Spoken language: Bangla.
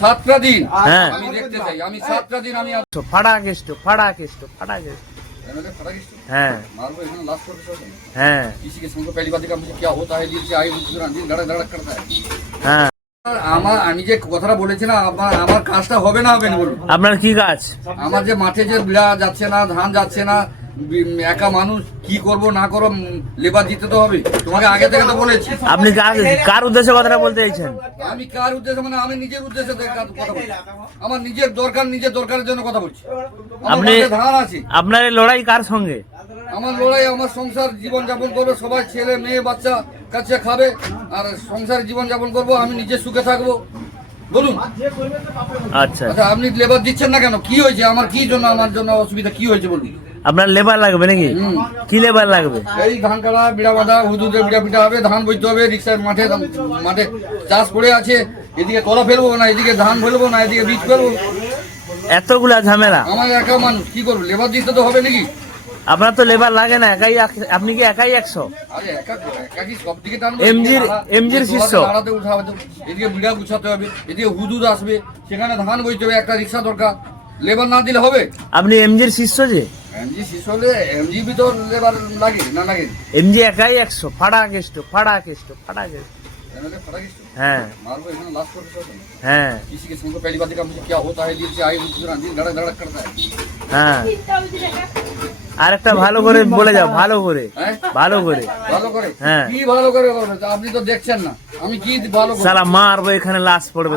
7টা দিন হ্যাঁ। আমি দেখতে চাই। আমি 7টা দিন আমি ফাটা কেষ্ট ফাটা কেষ্ট ফাটা কেষ্ট हाँ मारो इतना लास्ट कर दो। हाँ किसी के संग पहली बात का मुझे क्या होता है दिल से आई दिन धड़क धड़क करता है। हाँ আমার আমি যে কথাটা বলেছি না আমার কাজটা হবে না হবে না বলুন। আপনার কি কাজ? আমার যে মাঠে যে বিড়া যাচ্ছে না, ধান যাচ্ছে না, একা মানুষ কি করব না করব, লেবার দিতে তো হবে। তোমাকে আগে থেকে তো বলেছি। আপনি কার উদ্দেশ্যে কথাটা বলতে চাইছেন? আমি কার উদ্দেশ্যে মানে আমি নিজের উদ্দেশ্যে কথা বলছি। আমার নিজের দরকারের জন্য কথা বলছি। আপনি ধান আছে। আপনার এই লড়াই কার সঙ্গে? আমার লড়াই আমার সংসার জীবন যাপন করবো, সবাই ছেলে মেয়ে বাচ্চা কাছে খাবে আর সংসার জীবন যাপন করবো, আমি নিজে সুখে থাকবো। বলুন। আচ্ছা আচ্ছা আপনি লেবার দিচ্ছেন না কেন? কি হয়েছে? আমার কি জন্য আমার জন্য অসুবিধা কি হয়েছে বলুন? আপনার লেবার লাগবে নাকি? কি লেবার লাগবে? এই ধান কাটা, বিড়া বাঁধা, হুদুদে বিড়া পিটা হবে, ধান বইতে হবে, রিক্সার মাঠে চাষ পড়ে আছে, এদিকে তলা ফেলবো না, এদিকে ধান ফেলবো না, এদিকে বীজ ফেলবো। এতগুলা ঝামেলা। আমার একা মানুষ কি করবো? লেবার দিতে তো হবে নাকি? আপনার তো লেবার লাগে না, একাই আপনি কি একাই 100? আরে একা কি সব দিকে টানবো? এমজির শিষ্য। দাঁড়াতে উঠাবে, এদিকে বিড়া গুছাতে হবে, এদিকে হুদুদ আসবে, সেখানে ধান বইতে হবে, একটা রিক্সা দরকার, লেবার না দিলে হবে? আপনি এমজির শিষ্য যে? এমজি শেষ হলে এমজি তো লেবার লাগে না লাগে? এমজি একাই 100 ফাটা কেষ্ট ফাটা কেষ্ট ফাটা কেষ্ট। हाँ मारो इतना लास्ट कर दो। हाँ किसी के संग पहली बात का मुझे क्या होता है दिल से आई दिन धड़क धड़क करता है। हाँ আর একটা ভালো করে বলে যাও, ভালো করে ভালো করে ভালো করে হ্যাঁ কি ভালো করে বলবে? আপনি তো দেখছেন না আমি কি ভালো করে সালা মারবো, এখানে লাশ পড়বে।